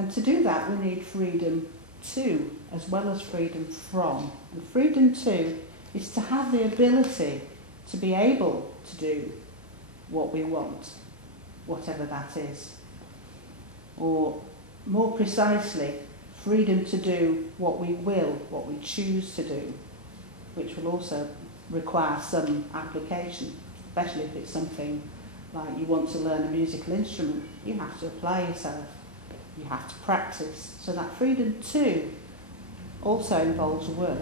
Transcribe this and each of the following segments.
And to do that, we need freedom to, as well as freedom from. And freedom to is to have the ability to be able to do what we want, whatever that is. Or more precisely, freedom to do what we will, what we choose to do, which will also require some application, especially if it's something like you want to learn a musical instrument. You have to apply yourself, you have to practice. So that freedom to also involves work.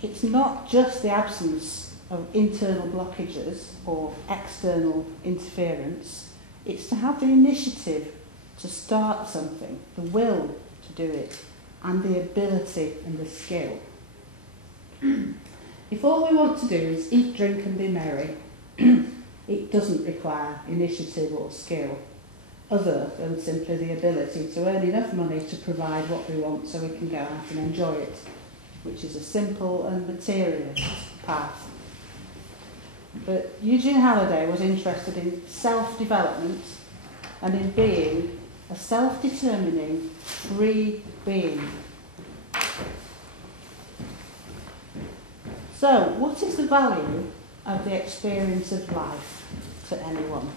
It's not just the absence of internal blockages or external interference, it's to have the initiative to start something, the will to do it, and the ability and the skill. If all we want to do is eat, drink and be merry, it doesn't require initiative or skill, other than simply the ability to earn enough money to provide what we want so we can go out and enjoy it, which is a simple and materialist path. But Eugene Halliday was interested in self-development and in being a self-determining, free being. So, what is the value of the experience of life to anyone?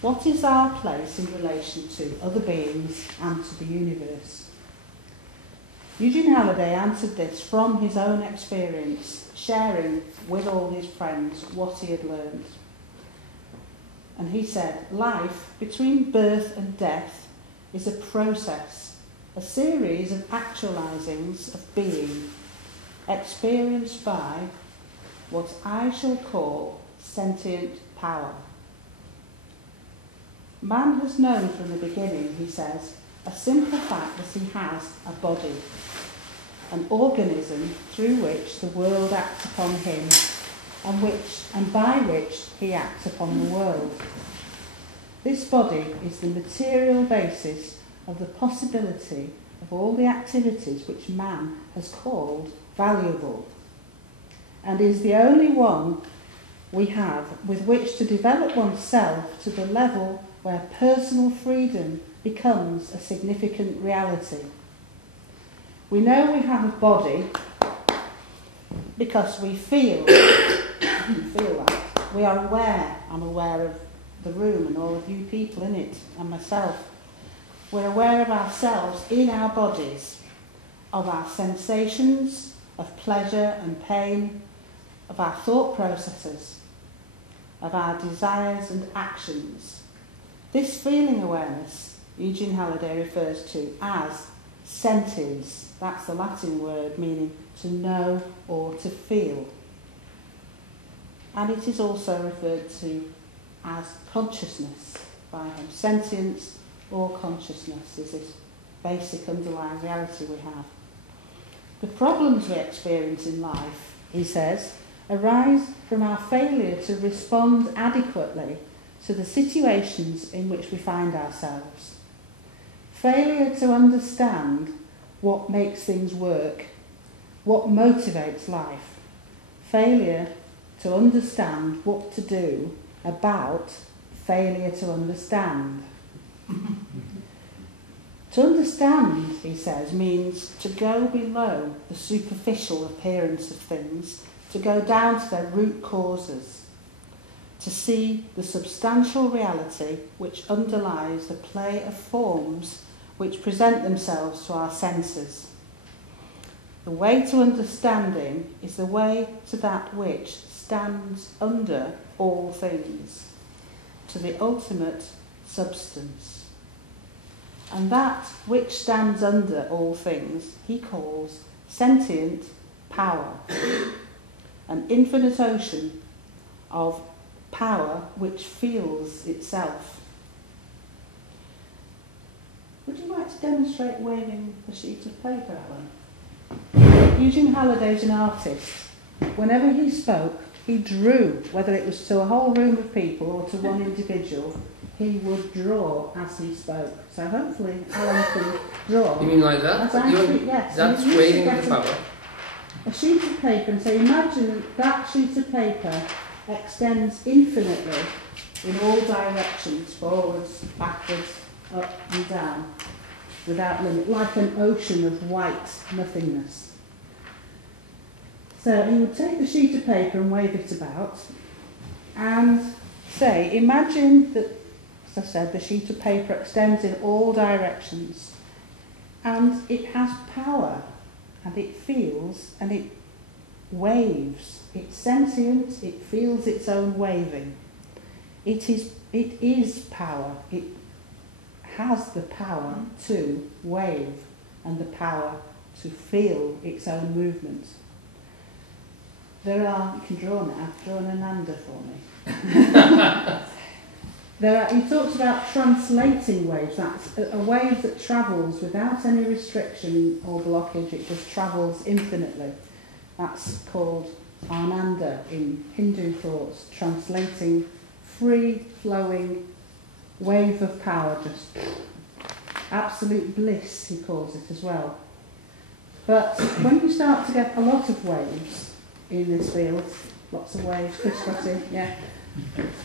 What is our place in relation to other beings and to the universe? Eugene Halliday answered this from his own experience, sharing with all his friends what he had learned. And he said, life between birth and death is a process, a series of actualizings of being, experienced by what I shall call sentient power. Man has known from the beginning, he says, a simple fact that he has a body, an organism through which the world acts upon him and by which he acts upon the world. This body is the material basis of the possibility of all the activities which man has called valuable, and is the only one we have with which to develop oneself to the level where personal freedom becomes a significant reality. We know we have a body because we feel that. We are aware. I'm aware of the room and all of you people in it and myself. We're aware of ourselves in our bodies, of our sensations, of pleasure and pain, of our thought processes, of our desires and actions. This feeling awareness, Eugene Halliday refers to as sentience. That's the Latin word meaning to know or to feel. And it is also referred to as consciousness by him. Sentience or consciousness is this basic underlying reality we have. The problems we experience in life, he says, arise from our failure to respond adequately to the situations in which we find ourselves. Failure to understand what makes things work, what motivates life. Failure to understand what to do about failure to understand. To understand, he says, means to go below the superficial appearance of things, to go down to their root causes, to see the substantial reality which underlies the play of forms which present themselves to our senses. The way to understanding is the way to that which stands under all things, to the ultimate substance. And that which stands under all things he calls sentient power, an infinite ocean of power which feels itself. Would you like to demonstrate waving a sheet of paper, Alan? Eugene Halliday is an artist. Whenever he spoke, he drew, whether it was to a whole room of people or to one individual, he would draw as he spoke. So hopefully Alan can draw. You mean like that? Yes. That's waving the power. A sheet of paper, and so imagine that sheet of paper extends infinitely in all directions, forwards, backwards, up and down, without limit, like an ocean of white nothingness. So he would take the sheet of paper and wave it about and say, imagine that, as I said, the sheet of paper extends in all directions and it has power and it feels and it waves. It's sentient, it feels its own waving. It is power. It has the power to wave and the power to feel its own movement. You can draw now, draw an Ananda for me. He talks about translating waves. That's a wave that travels without any restriction or blockage. It just travels infinitely. That's called Ananda in Hindu thoughts, translating free-flowing wave of power, just absolute bliss, he calls it as well. But when you start to get a lot of waves in this field, lots of waves, crisscrossing, yeah,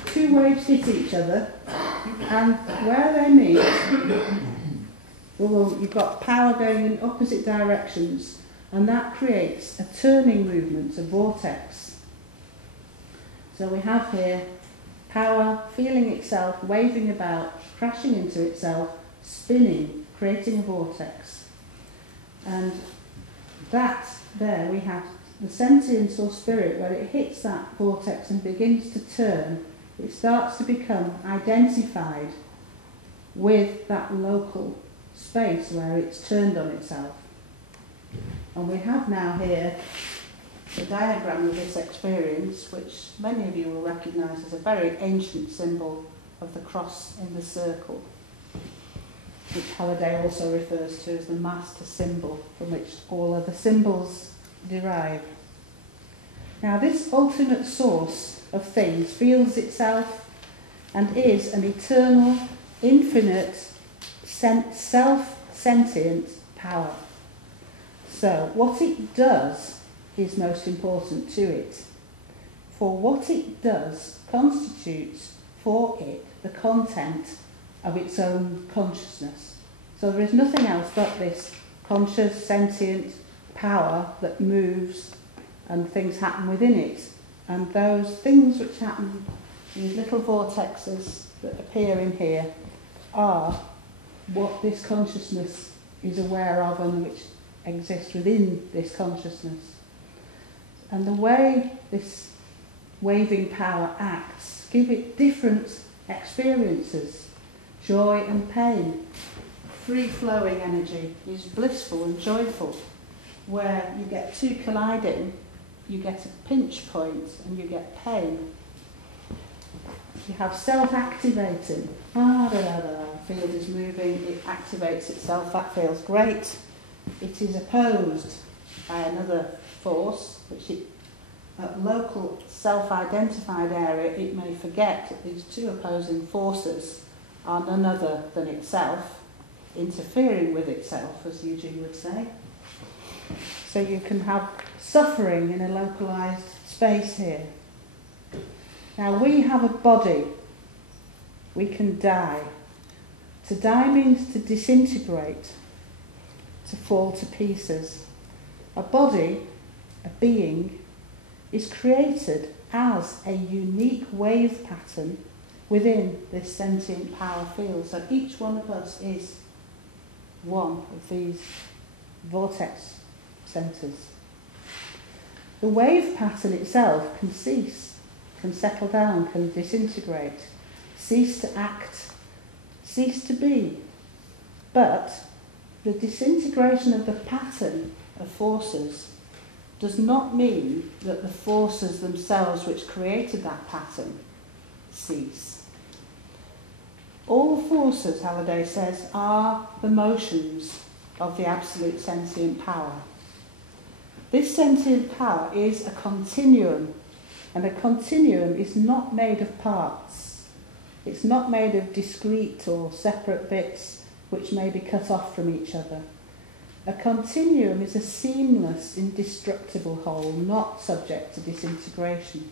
two waves hit each other, and where they meet, well, you've got power going in opposite directions, and that creates a turning movement, a vortex. So we have here power feeling itself, waving about, crashing into itself, spinning, creating a vortex. And that there we have the sentience or spirit, where it hits that vortex and begins to turn, it starts to become identified with that local space where it's turned on itself. And we have now here the diagram of this experience, which many of you will recognise as a very ancient symbol of the cross in the circle, which Halliday also refers to as the master symbol from which all other symbols derive. Now, this ultimate source of things feels itself and is an eternal, infinite, self-sentient power. So, what it does is most important to it. For what it does constitutes for it the content of its own consciousness. So there is nothing else but this conscious, sentient power that moves and things happen within it. And those things which happen, these little vortexes that appear in here, are what this consciousness is aware of and which exist within this consciousness. And the way this waving power acts give it different experiences. Joy and pain. Free-flowing energy is blissful and joyful. Where you get two colliding, you get a pinch point and you get pain. You have self-activating. Field is moving, it activates itself, that feels great. It is opposed by another force, which at local self-identified area it may forget that these two opposing forces are none other than itself, interfering with itself, as Eugene would say. So you can have suffering in a localised space here. Now we have a body. We can die. To die means to disintegrate, to fall to pieces. A body, a being, is created as a unique wave pattern within this sentient power field. So each one of us is one of these vortex centres. The wave pattern itself can cease, can settle down, can disintegrate, cease to act, cease to be. But the disintegration of the pattern of forces does not mean that the forces themselves which created that pattern cease. All forces, Halliday says, are the motions of the absolute sentient power. This sentient power is a continuum, and a continuum is not made of parts. It's not made of discrete or separate bits which may be cut off from each other. A continuum is a seamless, indestructible whole, not subject to disintegration.